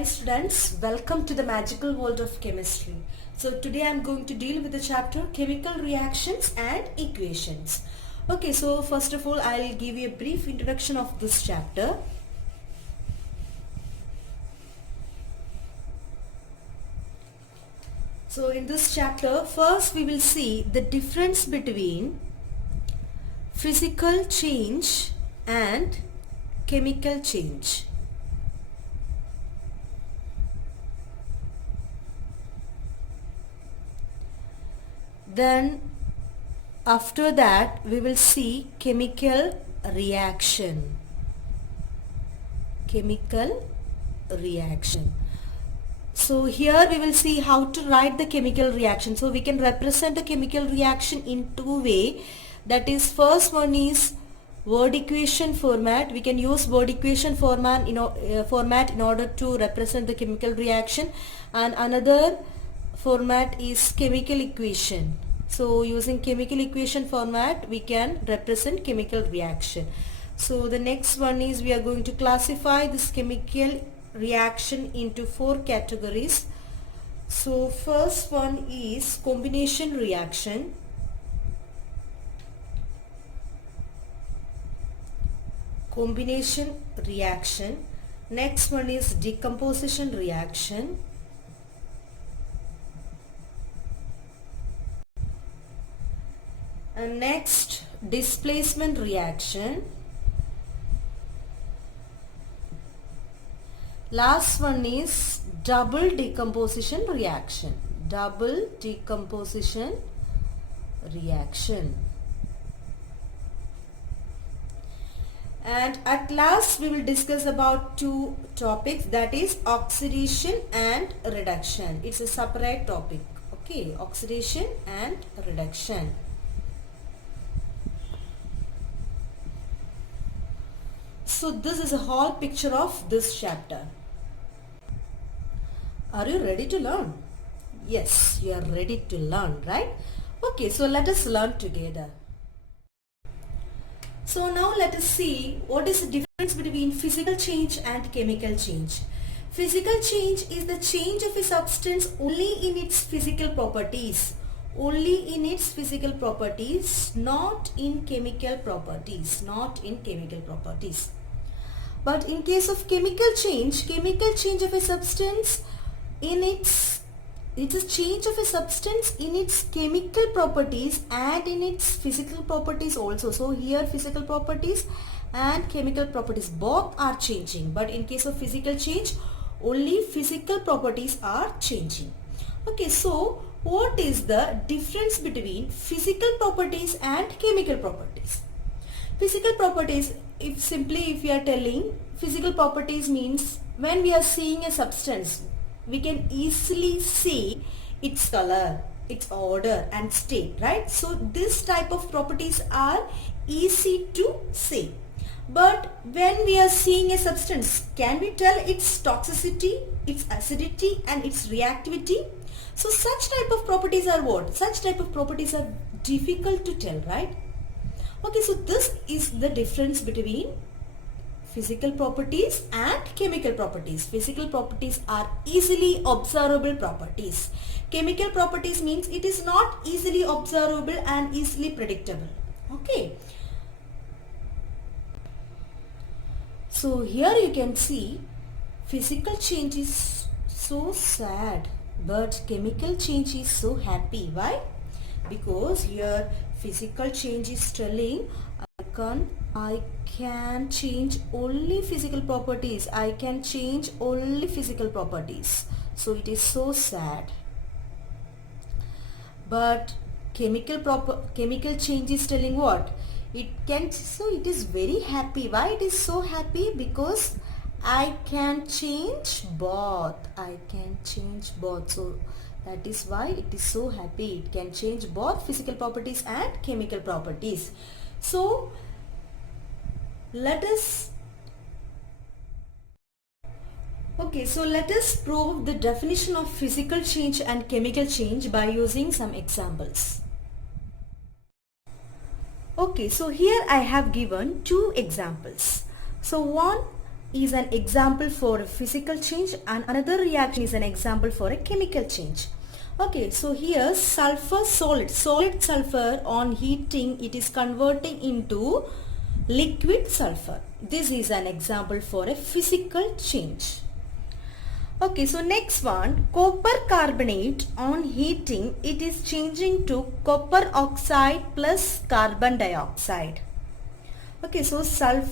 Hi students, welcome to the magical world of chemistry. So today I am going to deal with the chapter chemical reactions and equations. Okay, so first of all I'll give you a brief introduction of this chapter. So in this chapter, first we will see the difference between physical change and chemical change. Then after that we will see chemical reaction. So here we will see how to write the chemical reaction. So we can represent a chemical reaction in two ways. That is, first one is word equation format. We can use word equation format in order to represent the chemical reaction, and another format is chemical equation. So using chemical equation format we can represent chemical reaction. So the next one is we are going to classify this chemical reaction into four categories. So first one is combination reaction. Next one is decomposition reaction. And next, displacement reaction. Last one is double decomposition reaction. And at last we will discuss about two topics, that is oxidation and reduction. It's a separate topic. Okay, oxidation and reduction. So this is a whole picture of this chapter. Are you ready to learn? Yes, you are ready to learn, right? Okay, so let us learn together. So now let us see what is the difference between physical change and chemical change. Physical change is the change of a substance only in its physical properties. Not in chemical properties. But in case of chemical change of a substance it's a change of a substance in its chemical properties and in its physical properties also. So here physical properties and chemical properties both are changing, but in case of physical change only physical properties are changing. Okay, so what is the difference between physical properties and chemical properties? Physical properties, if we are telling physical properties, means when we are seeing a substance we can easily see its color, its order and state, right? So this type of properties are easy to see. But when we are seeing a substance, can we tell its toxicity, its acidity and its reactivity? So such type of properties are what? Such type of properties are difficult to tell, right? Okay, so this is the difference between physical properties and chemical properties. Physical properties are easily observable properties. Chemical properties means it is not easily observable and easily predictable. Okay. So here you can see physical change is so sad, but chemical change is so happy. Why? Because here physical change is telling I can change only physical properties. So it is so sad. But chemical change is telling what? So it is very happy. Why it is so happy? Because I can change both. So that is why it is so happy. It can change both physical properties and chemical properties. So let us prove the definition of physical change and chemical change by using some examples. Okay, so here I have given two examples. So one is an example for a physical change and another reaction is an example for a chemical change. Okay, so here sulfur solid sulfur on heating it is converting into liquid sulfur. This is an example for a physical change. Okay, so next one, copper carbonate on heating it is changing to copper oxide plus carbon dioxide. Okay, so solid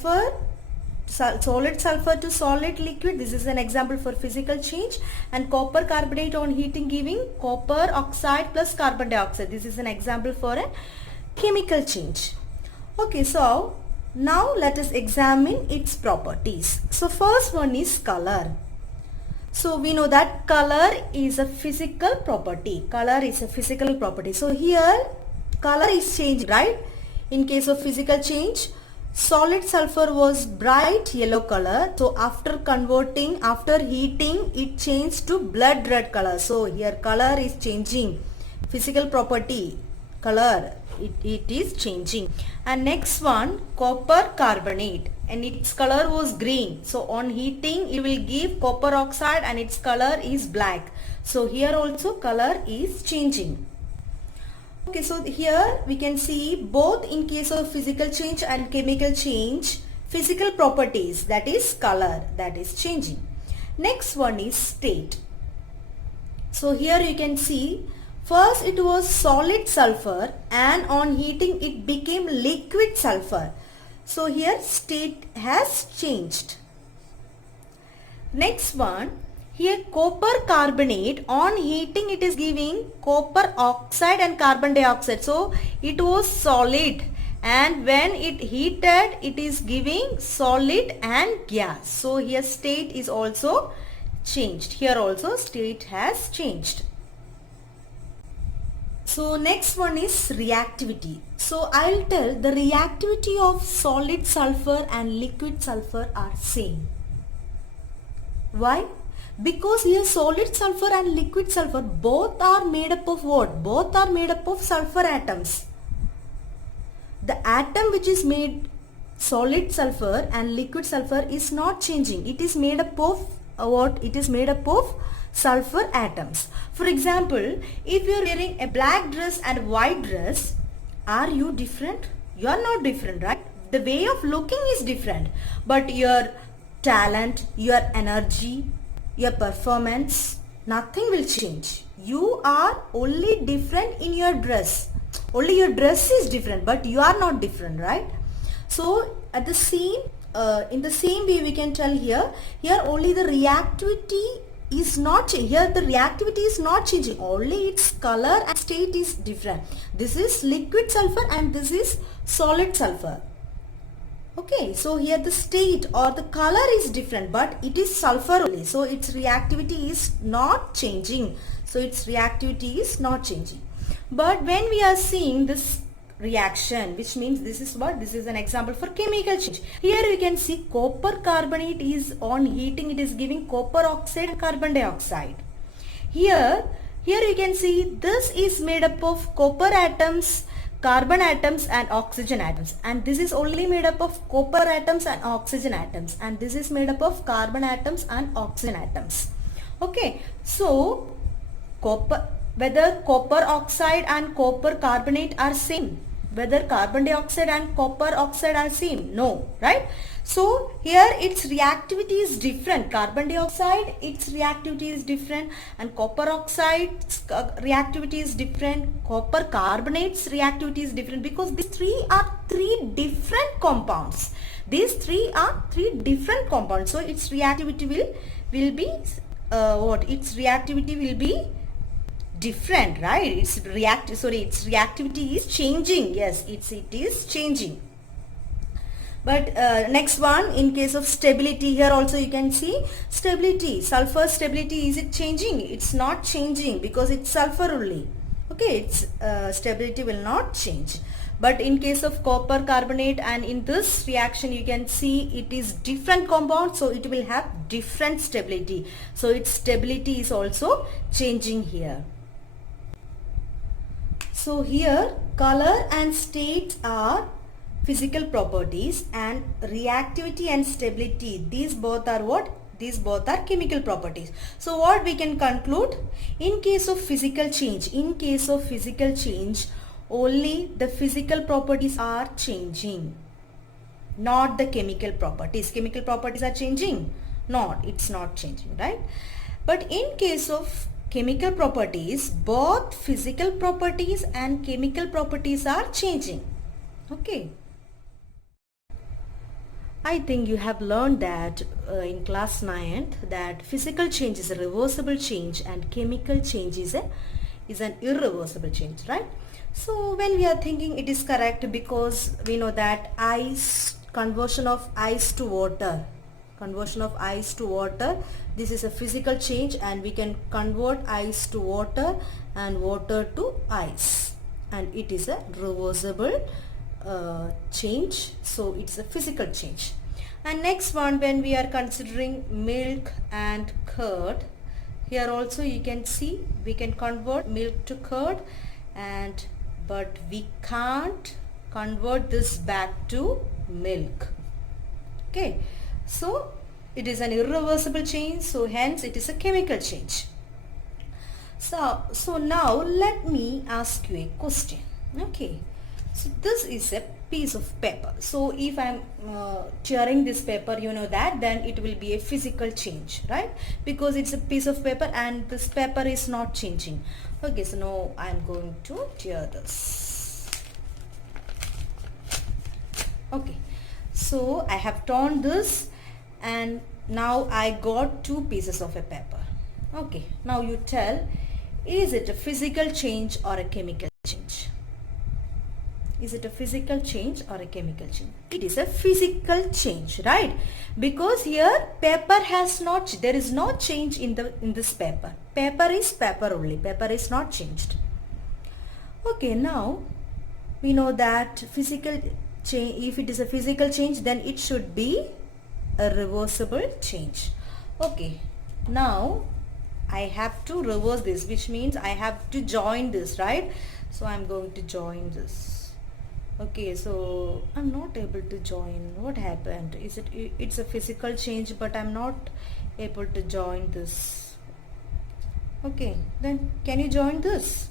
sulfur to solid liquid, this is an example for physical change, and copper carbonate on heating giving copper oxide plus carbon dioxide, this is an example for a chemical change. Okay, so now let us examine its properties. So first one is color. So we know that color is a physical property. So here color is changed, right? In case of physical change, solid sulfur was bright yellow color. So after heating, it changed to blood red color. So here color is changing. Physical property, color, it is changing. And next one, copper carbonate, and its color was green. So on heating, it will give copper oxide and its color is black. So here also color is changing. Okay, so here we can see both in case of physical change and chemical change, physical properties, that is color, that is changing. Next one is state. So here you can see first it was solid sulfur and on heating it became liquid sulfur. So here state has changed. Next one, here copper carbonate on heating it is giving copper oxide and carbon dioxide. So it was solid and when it heated it is giving solid and gas. So here state is also changed. Here also state has changed. So next one is reactivity. So I'll tell the reactivity of solid sulfur and liquid sulfur are same. Why? Because here solid sulfur and liquid sulfur both are made up of what? Both are made up of sulfur atoms. The atom which is made solid sulfur and liquid sulfur is not changing. It is made up of what? It is made up of sulfur atoms. For example, if you are wearing a black dress and a white dress, are you different? You are not different, right? The way of looking is different, but your talent, your energy, your performance, nothing will change. You are only different in your dress. Only your dress is different, but you are not different, right? So at the same in the same way we can tell here only the reactivity is not changing. Here the reactivity is not changing, only its color and state is different. This is liquid sulfur and this is solid sulfur. Okay, so here the state or the color is different, but it is sulfur only. So its reactivity is not changing. But when we are seeing this reaction, which means this is what? This is an example for chemical change. Here you can see copper carbonate is on heating, it is giving copper oxide and carbon dioxide. Here you can see this is made up of copper atoms, carbon atoms and oxygen atoms, and this is only made up of copper atoms and oxygen atoms, and this is made up of carbon atoms and oxygen atoms. Okay, so whether copper oxide and copper carbonate are same, whether carbon dioxide and copper oxide are same, no, right? So here its reactivity is different. Carbon dioxide, its reactivity is different, and copper oxide's reactivity is different. Copper carbonate's reactivity is different, because these three are three different compounds. So its reactivity will be its reactivity will be different, right? Its reactivity is changing. Yes, it is changing. But next one, in case of stability, here also you can see stability. Sulfur stability, is it changing? It's not changing because it's sulfur only. Okay, its stability will not change. But in case of copper carbonate and in this reaction you can see it is different compound, so it will have different stability. So its stability is also changing here. So here color and states are physical properties, and reactivity and stability, these both are what? These both are chemical properties. So what we can conclude? In case of physical change, only the physical properties are changing, not the chemical properties. Chemical properties are changing? Not, it's not changing, right? But in case of chemical properties, both physical properties and chemical properties are changing. Okay. I think you have learned that in class 9th that physical change is a reversible change and chemical change is an irreversible change, right? So when we are thinking it is correct, because we know that conversion of ice to water, this is a physical change, and we can convert ice to water and water to ice, and it is a reversible change, so it's a physical change. And next one, when we are considering milk and curd, here also you can see we can convert milk to curd, but we can't convert this back to milk. Okay, so it is an irreversible change, so hence it is a chemical change. So now let me ask you a question. Okay, so this is a piece of paper. So if I'm tearing this paper, you know that, then it will be a physical change, right? Because it's a piece of paper and this paper is not changing. Okay, so now I'm going to tear this. Okay, so I have torn this and now I got two pieces of a paper. Okay, now you tell, is it a physical change or a chemical change? Is it a physical change or a chemical change? It is a physical change, right? Because here paper has not, there is no change in this paper. Paper is paper only. Paper is not changed. Okay, now we know that physical change, if it is a physical change, then it should be a reversible change. Okay, now I have to reverse this, which means I have to join this, right? So I'm going to join this. Okay, so I'm not able to join. What happened? It's a physical change, but I'm not able to join this. Okay, then can you join this?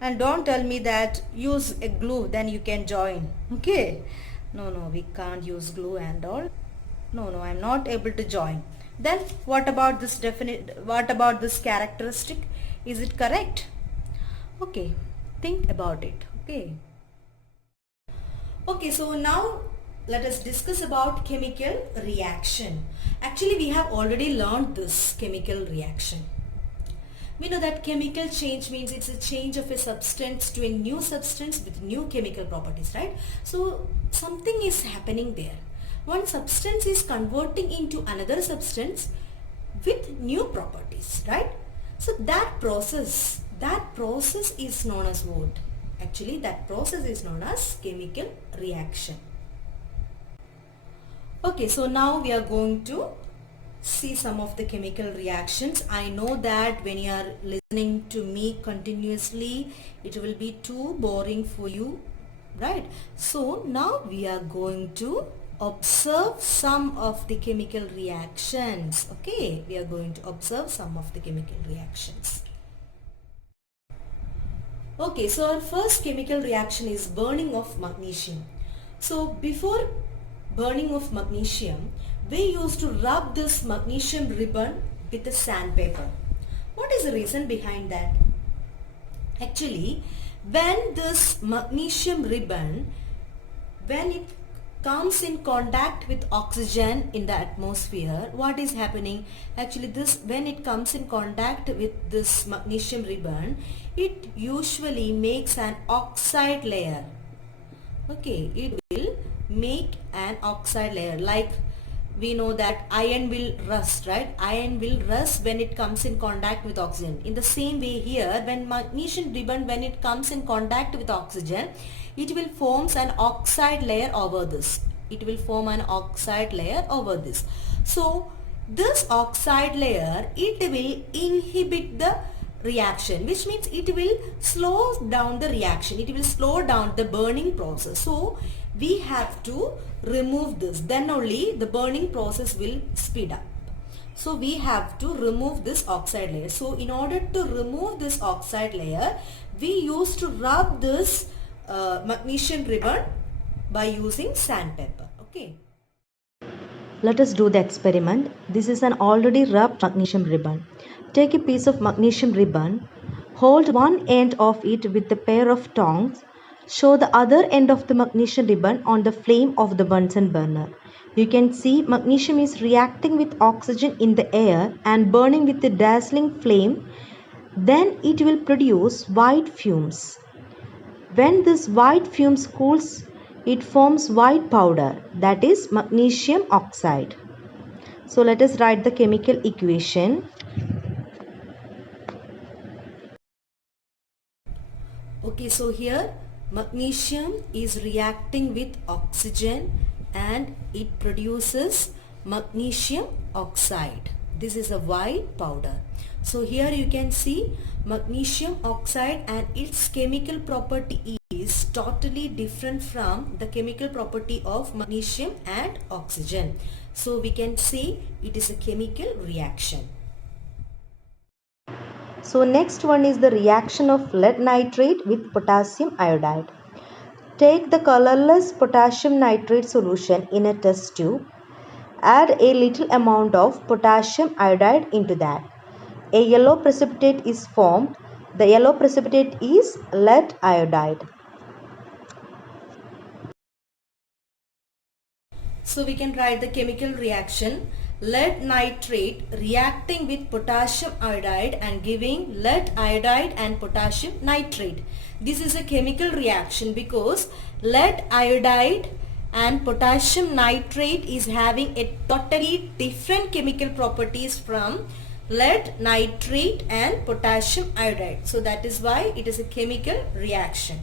And don't tell me that use a glue, then you can join. Okay, no, we can't use glue and all. No, I'm not able to join. Then what about this characteristic? Is it correct? Okay, think about it. Okay, so now let us discuss about chemical reaction. Actually, we have already learned this chemical reaction. We know that chemical change means it's a change of a substance to a new substance with new chemical properties, right? So something is happening there. One substance is converting into another substance with new properties, right? So that process is known as what? Actually, that process is known as chemical reaction. Okay, so now we are going to see some of the chemical reactions. I know that when you are listening to me continuously, it will be too boring for you, right? So now we are going to observe some of the chemical reactions. Okay, we are going to observe some of the chemical reactions. Okay, so our first chemical reaction is burning of magnesium. So before burning of magnesium, we used to rub this magnesium ribbon with a sandpaper. What is the reason behind that? Actually, when this magnesium ribbon, when it comes in contact with oxygen in the atmosphere, what is happening? Actually, when it comes in contact with this magnesium ribbon, it usually makes an oxide layer. Okay, it will make an oxide layer. Like we know that iron will rust, right? Iron will rust when it comes in contact with oxygen. In the same way here, when magnesium ribbon, when it comes in contact with oxygen, it will form an oxide layer over this. So this oxide layer, it will inhibit the reaction, which means it will slow down the reaction. It will slow down the burning process. So we have to remove this. Then only the burning process will speed up. So we have to remove this oxide layer. So in order to remove this oxide layer, we used to rub this magnesium ribbon by using sandpaper. Okay. Let us do the experiment. This is an already rubbed magnesium ribbon. Take a piece of magnesium ribbon, hold one end of it with a pair of tongs, show the other end of the magnesium ribbon on the flame of the Bunsen burner. You can see magnesium is reacting with oxygen in the air and burning with a dazzling flame. Then it will produce white fumes. When this white fumes cools, it forms white powder, that is magnesium oxide. So let us write the chemical equation. Okay, so here magnesium is reacting with oxygen and it produces magnesium oxide. This is a white powder. So here you can see magnesium oxide and its chemical property is totally different from the chemical property of magnesium and oxygen. So we can say it is a chemical reaction. So next one is the reaction of lead nitrate with potassium iodide. Take the colorless potassium nitrate solution in a test tube. Add a little amount of potassium iodide into that. A yellow precipitate is formed. The yellow precipitate is lead iodide. So we can write the chemical reaction: lead nitrate reacting with potassium iodide and giving lead iodide and potassium nitrate. This is a chemical reaction because lead iodide and potassium nitrate is having a totally different chemical properties from lead nitrate and potassium iodide. So that is why it is a chemical reaction.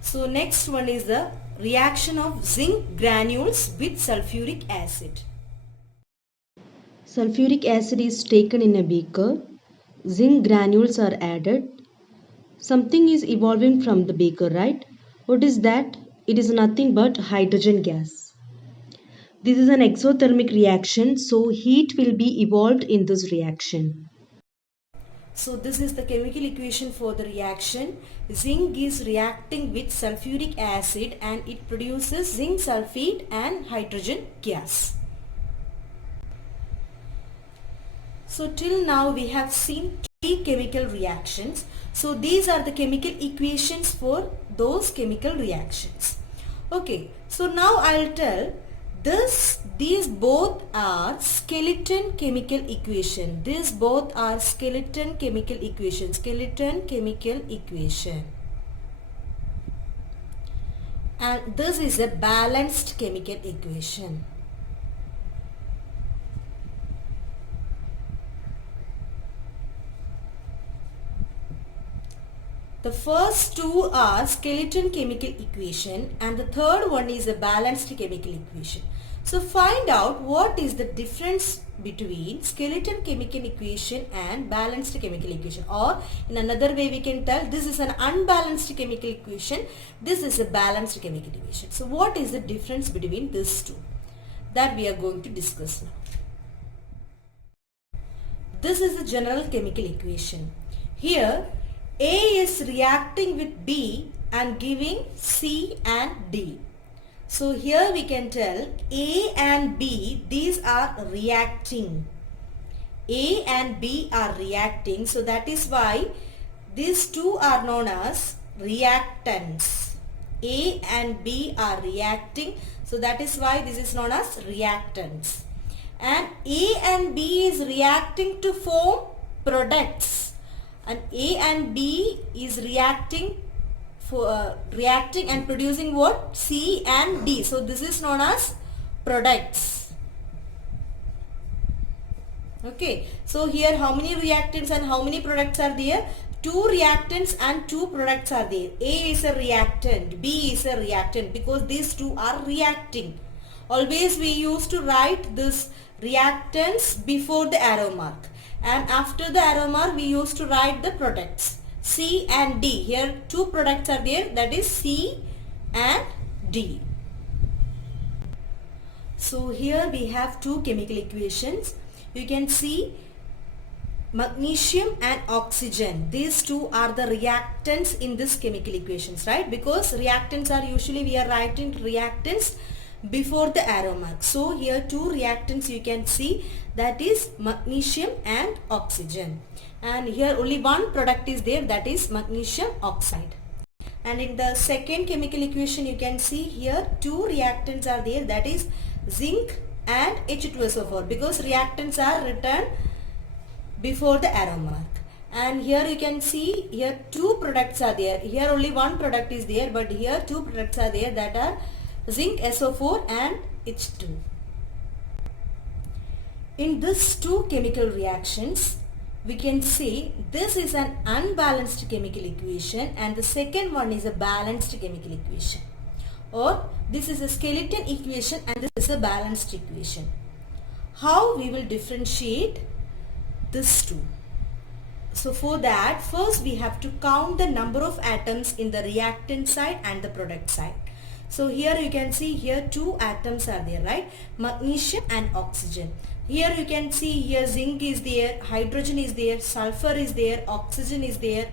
So next one is the reaction of zinc granules with sulfuric acid. Sulfuric acid is taken in a beaker. Zinc granules are added. Something is evolving from the beaker, right? What is that? It is nothing but hydrogen gas. This is an exothermic reaction, so heat will be evolved in this reaction. So this is the chemical equation for the reaction. Zinc is reacting with sulfuric acid and it produces zinc sulfate and hydrogen gas. So till now we have seen three chemical reactions. So these are the chemical equations for those chemical reactions. Okay, so now I'll tell these both are skeleton chemical equation. These both are skeleton chemical equation. Skeleton chemical equation. And this is a balanced chemical equation. The first two are skeleton chemical equation and the third one is a balanced chemical equation. So find out what is the difference between skeleton chemical equation and balanced chemical equation, or in another way we can tell this is an unbalanced chemical equation, this is a balanced chemical equation. So what is the difference between these two? That we are going to discuss now. This is a general chemical equation. Here A is reacting with B and giving C and D. So here we can tell A and B, these are reacting. A and B are reacting. So that is why these two are known as reactants. A and B are reacting. So that is why this is known as reactants. And A and B is reacting to form products. And A and B is reacting and producing what? C and D. So this is known as products. Okay. So here how many reactants and how many products are there? 2 reactants and 2 products are there. A is a reactant, B is a reactant because these two are reacting. Always we used to write this reactants before the arrow mark. and after the arrow mark we used to write the products C and D. Here two products are there, that is C and D. So here we have two chemical equations. You can see magnesium and oxygen. These two are the reactants in this chemical equations, right? Because reactants are usually we are writing reactants before the arrow mark. So here two reactants you can see, that is magnesium and oxygen. And here only one product is there, that is magnesium oxide. And in the second chemical equation you can see here two reactants are there, that is zinc and H2SO4, because reactants are written before the arrow mark. And here you can see here two products are there. Here only one product is there, but here two products are there, that are zinc SO4 and H2. In these two chemical reactions, we can say this is an unbalanced chemical equation and the second one is a balanced chemical equation. Or this is a skeleton equation and this is a balanced equation. How we will differentiate these two? So for that, first we have to count the number of atoms in the reactant side and the product side. So here you can see here two atoms are there, right? Magnesium and oxygen. Here you can see here zinc is there, hydrogen is there, sulfur is there, oxygen is there.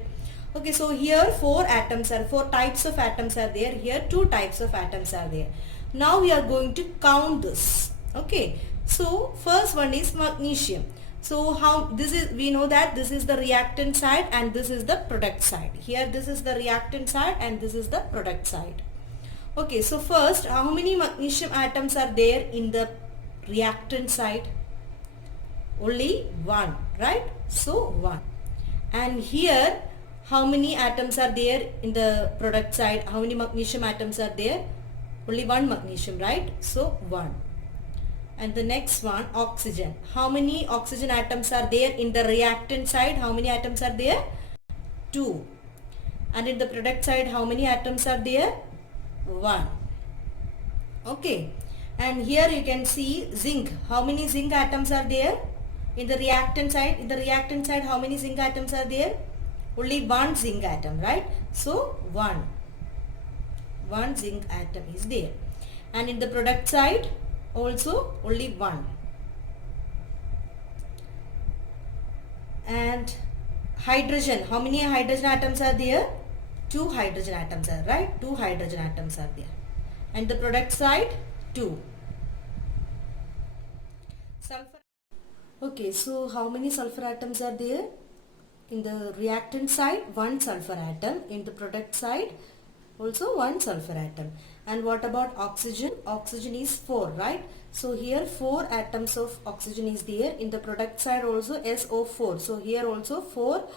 Okay, so here four types of atoms are there. Here two types of atoms are there. Now we are going to count this. Okay, so first one is magnesium. So how this is, we know that this is the reactant side and this is the product side. Here this is the reactant side and this is the product side. Okay, so first how many magnesium atoms are there in the reactant side? Only one, right? So one. And here how many atoms are there in the product side? How many magnesium atoms are there? Only one magnesium, right? So one. And the next one, oxygen. How many oxygen atoms are there in the reactant side? How many atoms are there? Two. And in the product side, how many atoms are there? One. Okay. And here you can see zinc. How many zinc atoms are there in the reactant side? In the reactant side, how many zinc atoms are there? Only one zinc atom, right? So one zinc atom is there. And in the product side also only one. And hydrogen, how many hydrogen atoms are there? Two hydrogen atoms are, right? Two hydrogen atoms are there. And the product side, two. Sulfur. Okay, so how many sulfur atoms are there? In the reactant side, one sulfur atom. In the product side, also one sulfur atom. And what about oxygen? Oxygen is 4, right? So here 4 atoms of oxygen is there. In the product side also SO4. So here also 4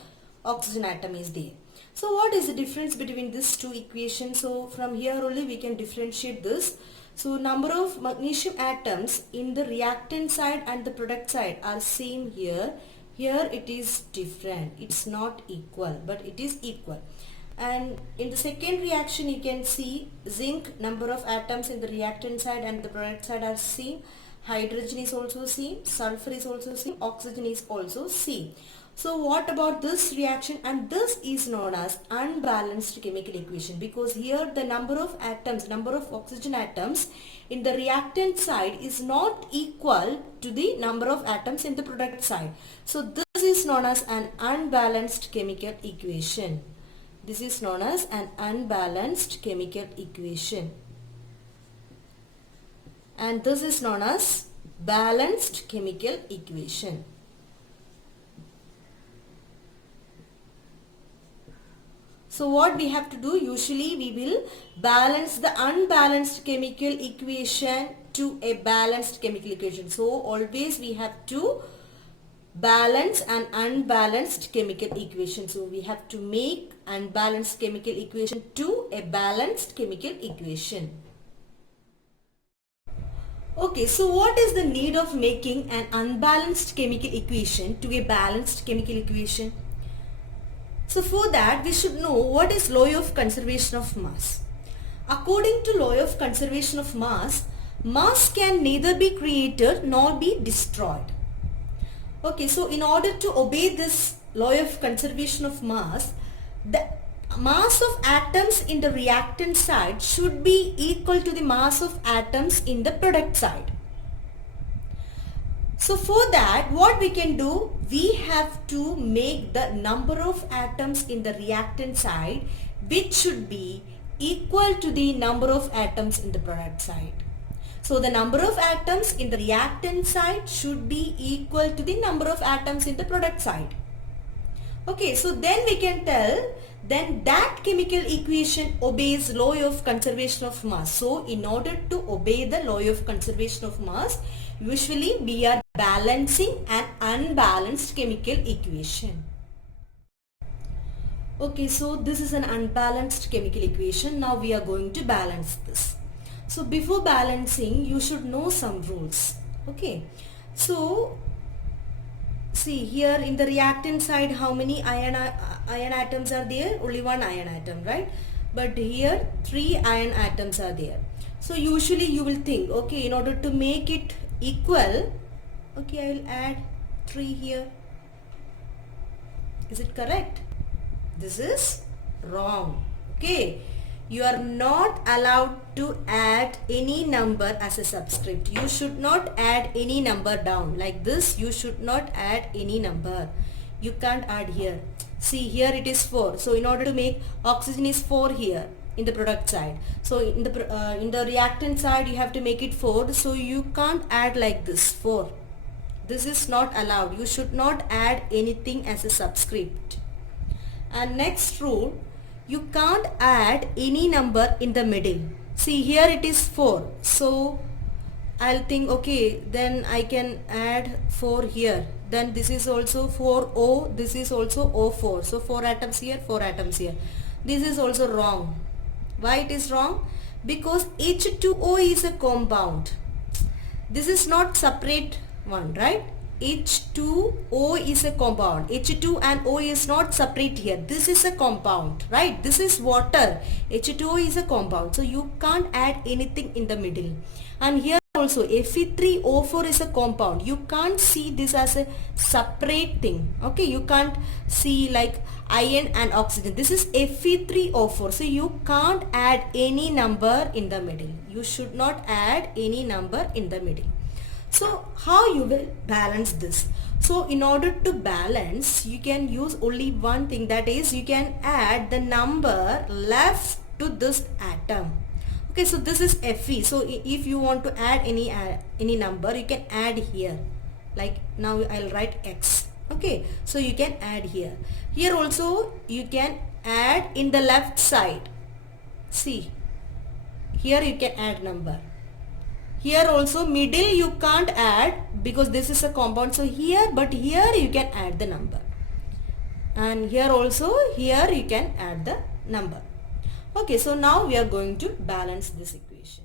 oxygen atom is there. So what is the difference between these two equations? So from here only we can differentiate this. So number of magnesium atoms in the reactant side and the product side are same here. Here it is different. It's not equal, but it is equal. And in the second reaction you can see zinc number of atoms in the reactant side and the product side are same. Hydrogen is also same. Sulfur is also same. Oxygen is also same. So what about this reaction? And this is known as unbalanced chemical equation, because here the number of atoms, number of oxygen atoms in the reactant side is not equal to the number of atoms in the product side. So this is known as an unbalanced chemical equation. This is known as an unbalanced chemical equation. And this is known as balanced chemical equation. So what we have to do, usually we will balance the unbalanced chemical equation to a balanced chemical equation. So always we have to balance an unbalanced chemical equation. So we have to make unbalanced chemical equation to a balanced chemical equation. Okay, so what is the need of making an unbalanced chemical equation to a balanced chemical equation? So for that we should know what is law of conservation of mass. According to law of conservation of mass, mass can neither be created nor be destroyed. Okay, so in order to obey this law of conservation of mass, the mass of atoms in the reactant side should be equal to the mass of atoms in the product side. So for that, what we can do, we have to make the number of atoms in the reactant side which should be equal to the number of atoms in the product side. So the number of atoms in the reactant side should be equal to the number of atoms in the product side. Okay, so then we can tell then that chemical equation obeys law of conservation of mass. So in order to obey the law of conservation of mass, usually we are balancing an unbalanced chemical equation. Okay, so this is an unbalanced chemical equation. Now we are going to balance this. So before balancing, you should know some rules. Okay, so see here in the reactant side, how many iron atoms are there? Only one iron atom, right? But here 3 iron atoms are there. So usually you will think, okay, in order to make it equal, okay, I will add 3 here. Is it correct? This is wrong. Okay, you are not allowed to add any number as a subscript. You should not add any number down like this. You should not add any number. You can't add here. See, here it is 4. So in order to make oxygen is 4 here in the product side. So in the reactant side you have to make it 4. So you can't add like this 4. This is not allowed. You should not add anything as a subscript. And next rule, you can't add any number in the middle. See, here it is 4. So I'll think, okay, then I can add 4 here. Then this is also 4O. This is also O4. So 4 atoms here, 4 atoms here. This is also wrong. Why it is wrong? Because H2O is a compound. This is not separate one, right? H2O is a compound. H2 and O is not separate here. This is a compound, right? This is water. H2O is a compound. So you can't add anything in the middle. And here also Fe3O4 is a compound. You can't see this as a separate thing. Okay, you can't see like iron and oxygen. This is Fe3O4. So you can't add any number in the middle. You should not add any number in the middle. So how you will balance this? So in order to balance, you can use only one thing, that is you can add the number left to this atom. Okay, so this is Fe. So if you want to add any number, you can add here. Like now I'll write X. Okay, so you can add here. Here also you can add in the left side. See, here you can add number. Here also middle you can't add because this is a compound. So here, but here you can add the number. And here also, here you can add the number. Okay, so now we are going to balance this equation.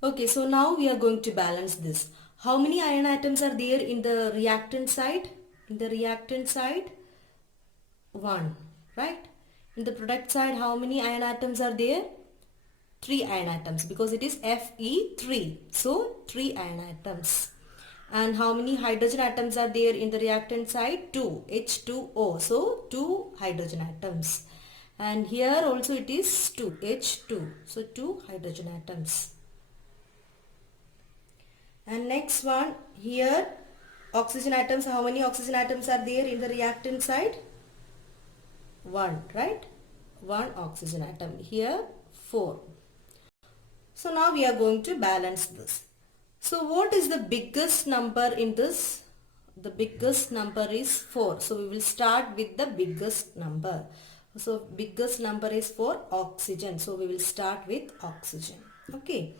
Okay, so now we are going to balance this. How many iron atoms are there in the reactant side? In the reactant side, 1, right? In the product side, how many iron atoms are there? 3 iron atoms, because it is Fe3. So 3 iron atoms. And how many hydrogen atoms are there in the reactant side? 2. H2O. So 2 hydrogen atoms. And here also it is 2. H2. So 2 hydrogen atoms. And next one, here oxygen atoms. How many oxygen atoms are there in the reactant side? 1, right? 1 oxygen atom. Here 4. So now we are going to balance this. So what is the biggest number in this? The biggest number is 4. So we will start with the biggest number. So biggest number is for oxygen. So we will start with oxygen. Okay.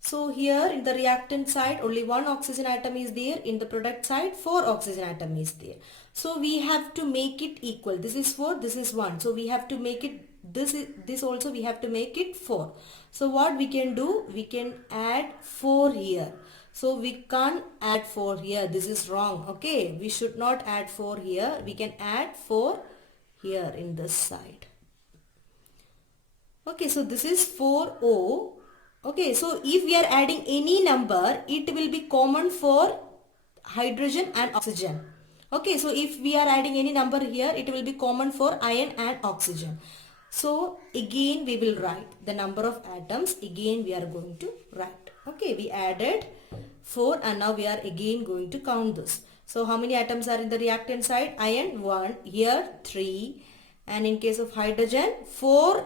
So here in the reactant side only 1 oxygen atom is there. In the product side 4 oxygen atom is there. So we have to make it equal. This is 4, this is 1. So we have to make it, this also we have to make it 4. So what we can do? We can add 4 here. So we can't add 4 here. This is wrong. Okay. We should not add 4 here. We can add 4 here in this side. Okay. So this is 4O. Okay. So if we are adding any number, it will be common for hydrogen and oxygen. Okay, so if we are adding any number here, it will be common for iron and oxygen. So again we will write the number of atoms. Again we are going to write. Okay, we added 4 and now we are again going to count this. So how many atoms are in the reactant side? Iron 1, here 3, and in case of hydrogen 4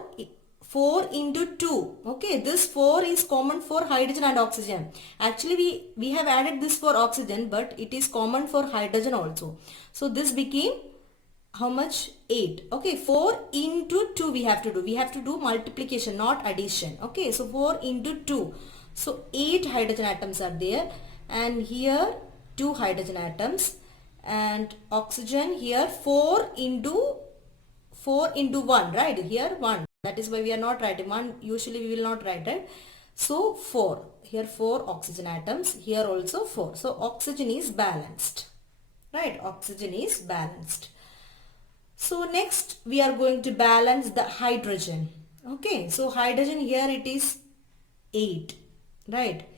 into 2. Okay, this 4 is common for hydrogen and oxygen. Actually we have added this for oxygen, but it is common for hydrogen also. So this became how much? 8. Okay, 4 into 2 we have to do. We have to do multiplication, not addition. Okay, so 4 into 2. So 8 hydrogen atoms are there, and here 2 hydrogen atoms, and oxygen here 4 into 1, right? Here 1. That is why we are not writing 1. Usually we will not write it. So 4. Here 4 oxygen atoms. Here also 4. So oxygen is balanced. Right? Oxygen is balanced. So next we are going to balance the hydrogen. Okay. So hydrogen here it is 8. Right?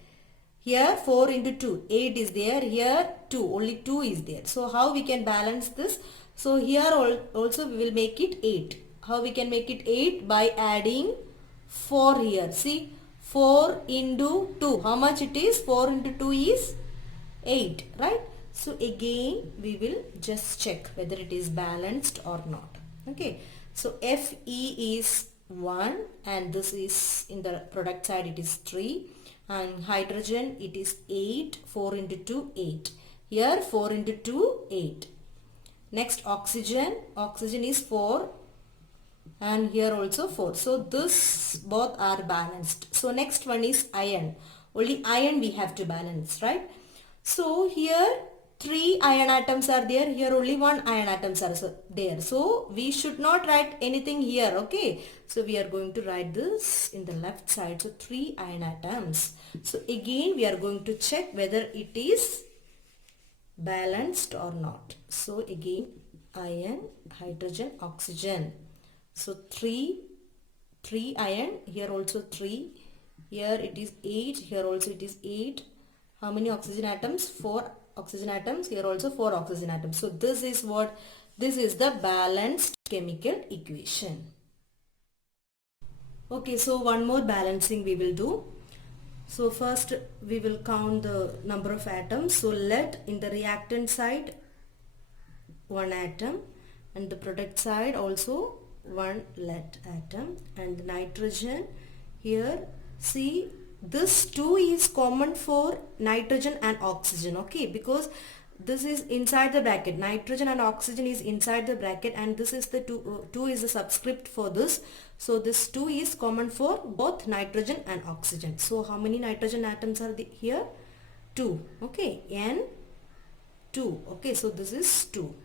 Here 4 into 2. 8 is there. Here 2. Only 2 is there. So how we can balance this? So here also we will make it 8. How we can make it 8? By adding 4 here. See, 4 into 2. How much it is? 4 into 2 is 8. Right? So again we will just check whether it is balanced or not. Okay. So Fe is 1 and this is in the product side it is 3. And hydrogen it is 8. 4 into 2 8. Here 4 into 2 8. Next oxygen is 4 and here also 4. So this both are balanced. So next one is iron. Only iron we have to balance, right? So here 3 iron atoms are there. Here only 1 iron atoms are there. So we should not write anything here. Okay. So we are going to write this in the left side. So 3 iron atoms. So again we are going to check whether it is balanced or not. So again iron, hydrogen, oxygen. So 3 iron, here also 3, here it is 8, here also it is 8. How many oxygen atoms? 4 oxygen atoms, here also 4 oxygen atoms. So this is what? This is the balanced chemical equation. Okay, so one more balancing we will do. So first we will count the number of atoms. So lead in the reactant side 1 atom, and the product side also 1 lead atom, and nitrogen here, see this 2 is common for nitrogen and oxygen. Okay, because this is inside the bracket, nitrogen and oxygen is inside the bracket, and this is the 2 is the subscript for this. So this 2 is common for both nitrogen and oxygen. So how many nitrogen atoms are here? 2. Okay, N 2. Okay, so this is 2.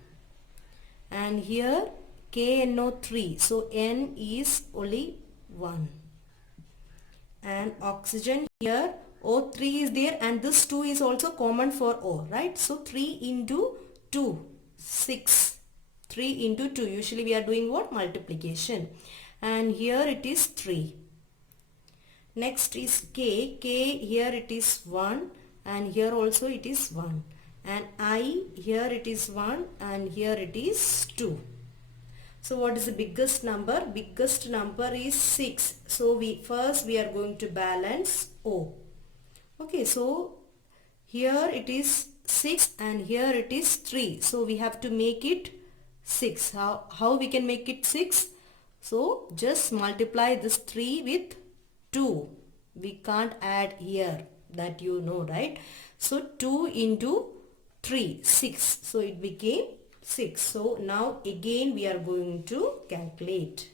And here KNO3. So N is only 1. And oxygen here O3 is there, and this 2 is also common for O, right? So 3 into 2, 6. 3 into 2. Usually we are doing what? Multiplication. And here it is 3. Next is K. K here it is 1, and here also it is 1. And I, here it is 1 and here it is 2. So what is the biggest number? Biggest number is 6. So we are going to balance O. Okay, so here it is 6 and here it is 3. So we have to make it 6. How we can make it 6? So just multiply this 3 with 2. We can't add here, that you know, right? So 2 into 3, 6. So it became 6. So now again we are going to calculate.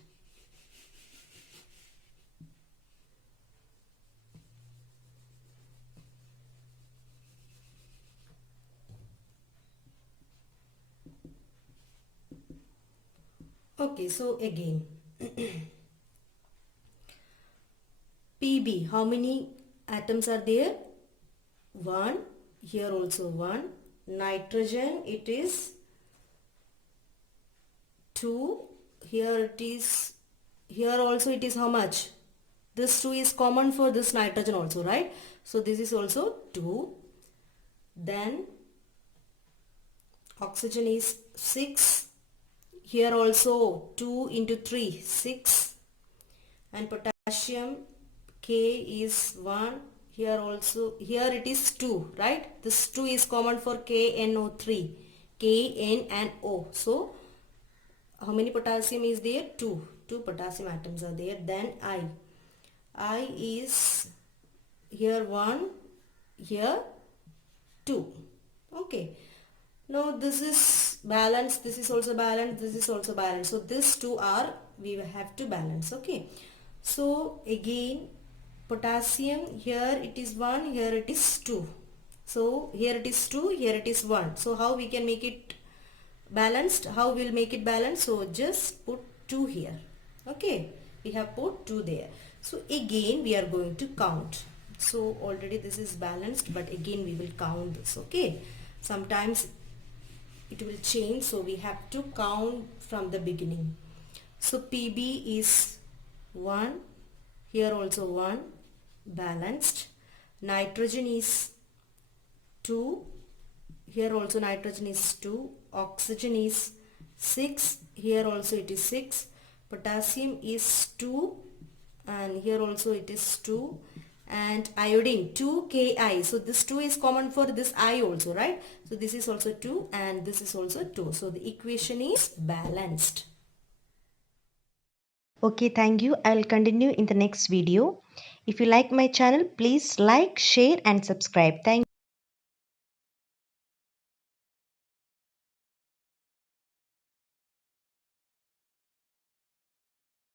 Okay, so again Pb, how many atoms are there? 1. Here also 1. Nitrogen, it is 2. Here also it is how much? This 2 is common for this nitrogen also, right? So this is also 2. Then Oxygen is 6. Here also 2 into 3, 6. And potassium, K is 1. Here also, here it is 2, right? This 2 is common for KNO3. K, N and O. So, how many potassium is there? 2. 2 potassium atoms are there. Then I. I is here 1, here 2. Okay. Now this is balanced, this is also balanced, this is also balanced. So these two are, we have to balance. Okay. So again, potassium, here it is 1, here it is 2. So here it is 2, here it is 1. So how we can make it balanced? How we'll make it balanced? So just put 2 here. Okay. We have put 2 there. So again we are going to count. So already this is balanced, but again we will count this. Okay. Sometimes it will change, so we have to count from the beginning. So Pb is 1, here also 1, balanced. Nitrogen is 2, here also nitrogen is 2. Oxygen is 6, here also it is 6. Potassium is 2 and here also it is 2. And iodine 2 Ki. So this 2 is common for this I also, right? So this is also 2 and this is also 2. So the equation is balanced. Okay, thank you. I'll continue in the next video. If you like my channel, please like, share and subscribe. Thank you.